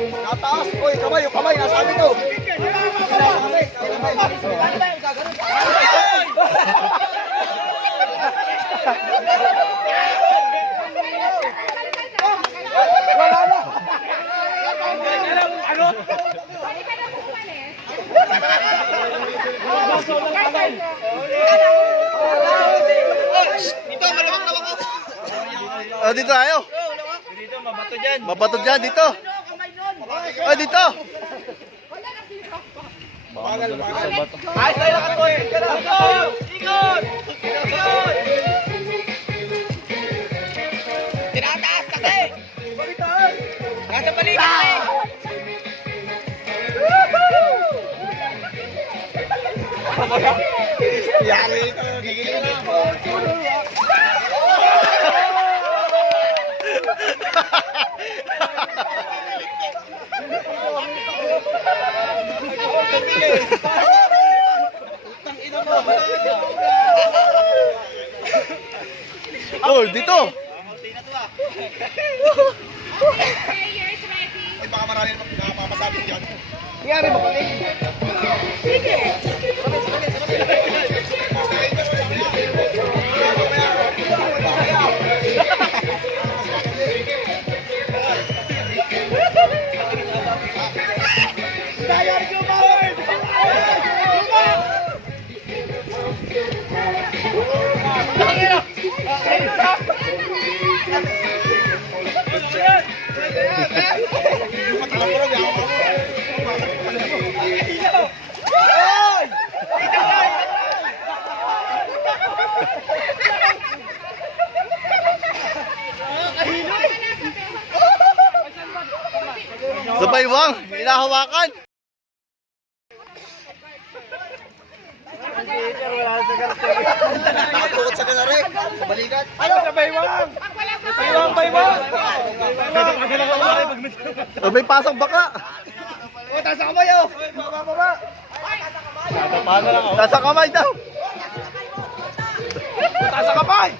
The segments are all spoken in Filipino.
Nataas. Uy, kamay, yung kamay. Nasa amin to. Wala na. Ano? Dito, malawak-lawak ako. Oh, dito tayo. Dito, mabato dyan. Mabato dyan, dito. Oh, dito. Bagal, bagal. Ay, tayo na katoy. Ikot! Ikot! Tinataas kasi! Pagitaas! Nasa balikan eh! Yari ito, gigil na. Oh, dito. Ay, baka marami nakapapasabit yan. Nangyari mo kami. Sige. Sabay bang, hinahawakan. Nakatukot sa ganare, sa balikat. Ano? Sabay bang! Baywang! May pasang baka. Oh, taas ang kamay oh. Baba. Taas ang kamay daw. Taas ang kamay.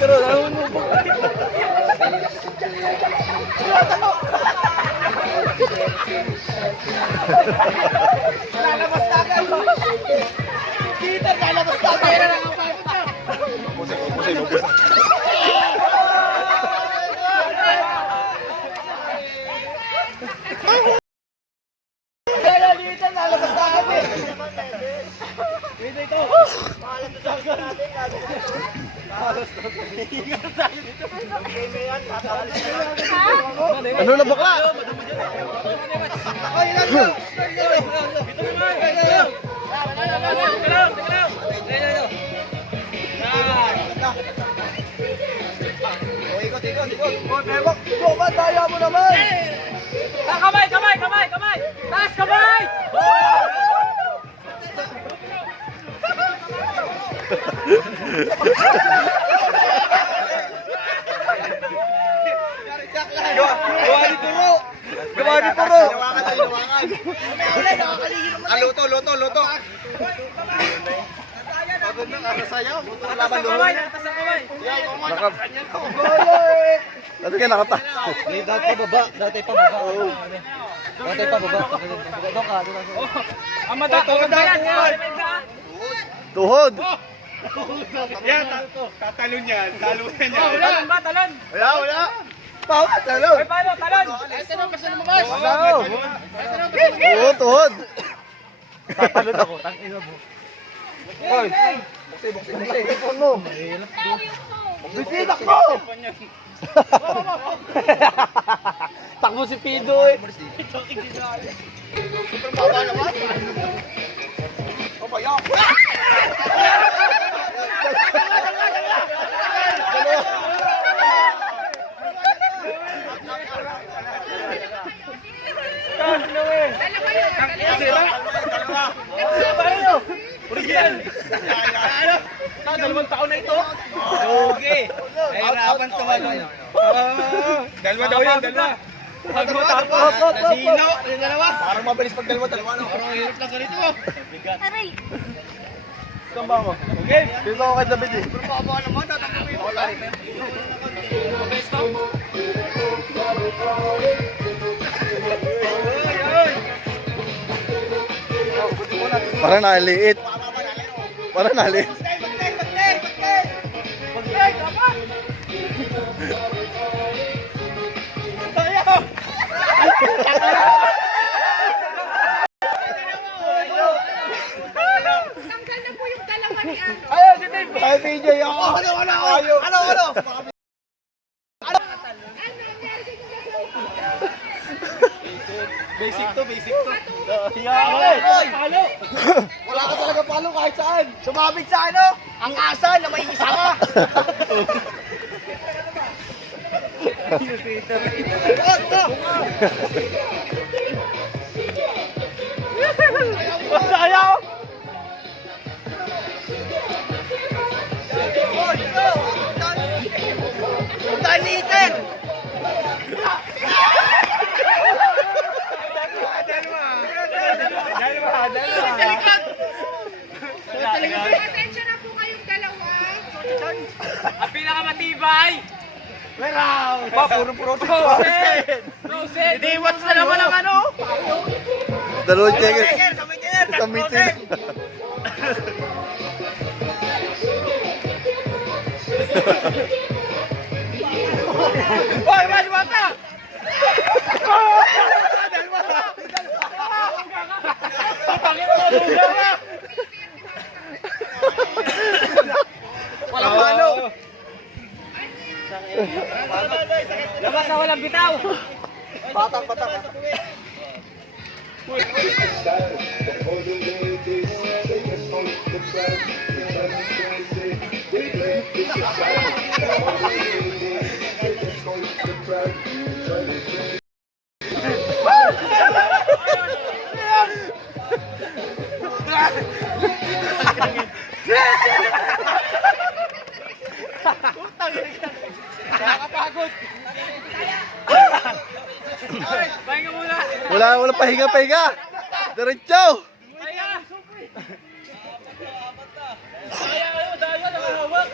Pero nahulog. Lalabas na agad. Peter, lalabas na agad. Pera lang ang pagod na. Pusay. Kaya dito, lalabas na agad. Dito ito. Mahalan na sa natin. Ano na bakla? Ay, ilan ko? Dito ikot. Oh, bewak. Coba daya mo naman. Kamay. Taas kamay. Gawa ni Puro. Hinawakan. Luto. Pagod na kakasayaw. Laban doon. Taas ang kamay. Dati ka nakatas. Dati pa baba. Doon ka. Amada. Tuhod. Yan, tatalon yan. Talunan yan. Talon. Wala. Talon. Ay, paano? Talon. Ito na, basta lumabas. Tuhod. Tatalon ako. Tangina mo. Hoy. Buksi. Ano? Buksi, takbo. Takbo si Pido eh. Super baba naman. Oh, bayaw. Original. Dalawang taon na ito. Okay. Nahirapan tumalo. Dalawa daw yan, dalawa. Nasino. Parang mabilis pag dalawa, no? Parang hirap lang ganito. Bigat. Saan ba ako? Okay. Dito ako kay David eh. Pero baka naman, tatanggapin ako lang. Parang naliit. Parang naliit. Tanggal na po yung dalawa ni ano. Ayaw, si Dave. Ay, PJ. Ako. Ano? Basic to. Palo. Wala ka talaga palo kahit saan. Sumabit sa ano? Ang asa na may isa ka. Ayaw. Dalitin. Atensya na po kayong dalawa. Ang pinakamatibay! Ba, puro Hindi, what's na naman ang ano? Dalawang checkers. Sa meeting. Hoy, mas bata! Walang palo. Labas na walang bitaw! Batak. Nakakapagod. Pahinga muna! Wala pahinga. Diretso. Pahinga! Daya, nakahawak!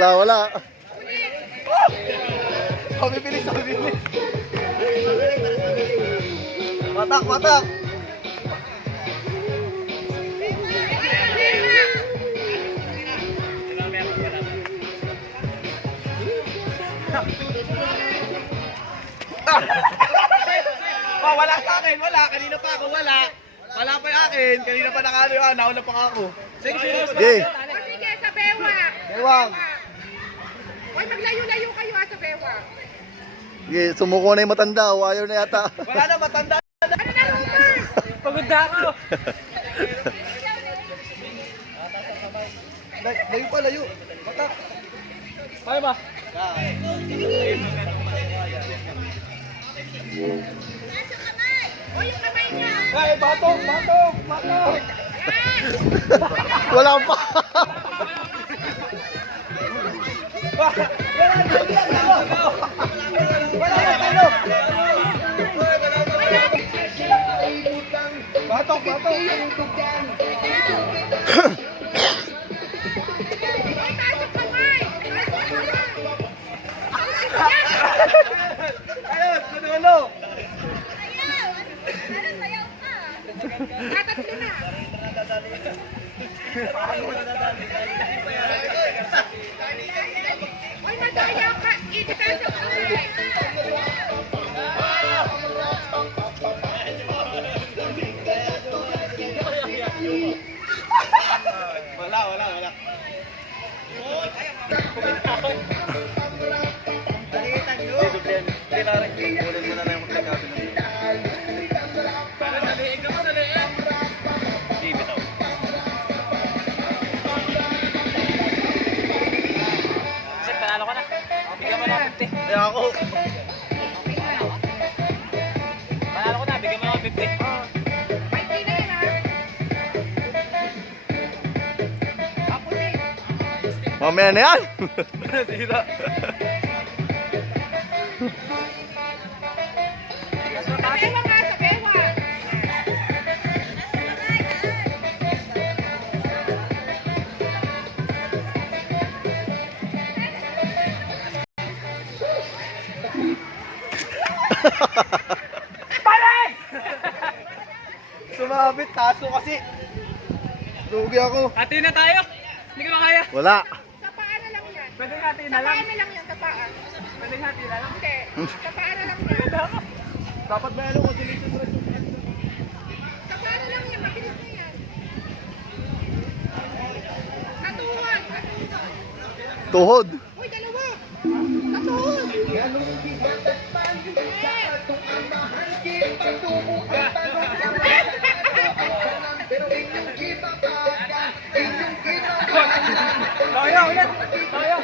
Layo Wala. Bibilis. Batak. Wala sa akin, wala. Kanina pa ako, wala. Wala pa yung akin. Kanina pa nakano yun. Nauna pa ako. Sige. Okay. Sige, sa bewang. Bewang. Hoy, maglayo-layo kayo sa bewang. Sige, sumuko na yung matanda. Ayaw na yata. Wala na, matanda. Ano na, Robert? Pagod na ako! Layo. Batak. Kaya ba? Hoy, yung kamay niya. Ay, batok. Wala pa. Batok. Hoy, taas yung kamay. Ayun, ano? Tatatlo na. Hoy, madaya ka. Itaas yung kamay. Wala. Dalitan nyo. Kunin mo na lang yung magkakabi ng Kasi panalo ka na. Bigyan mo ng 50. Kaya ako. Panalo ko na, bigyan mo ng 50. Ay, di na yan, ha? Mamaya na yan. Sira. Sa bewa nga, sa bewa. Sumabit, taso kasi. Lugi ako. Hati na tayo. Hindi ko na kaya. Wala. Sa paa na lang yan. Pwede hati Sa na lang. paa na lang yan, sa paa. Pwede hati na lang. Hindi. Sa paa na lang yan. Dapat may ano, consolation rate yung Sa paa na lang yan, mabilis na yan. Katuhan, katuhan. Tuhod. Uy, dalawa. Katuhan. Tayo ulit. Tayo.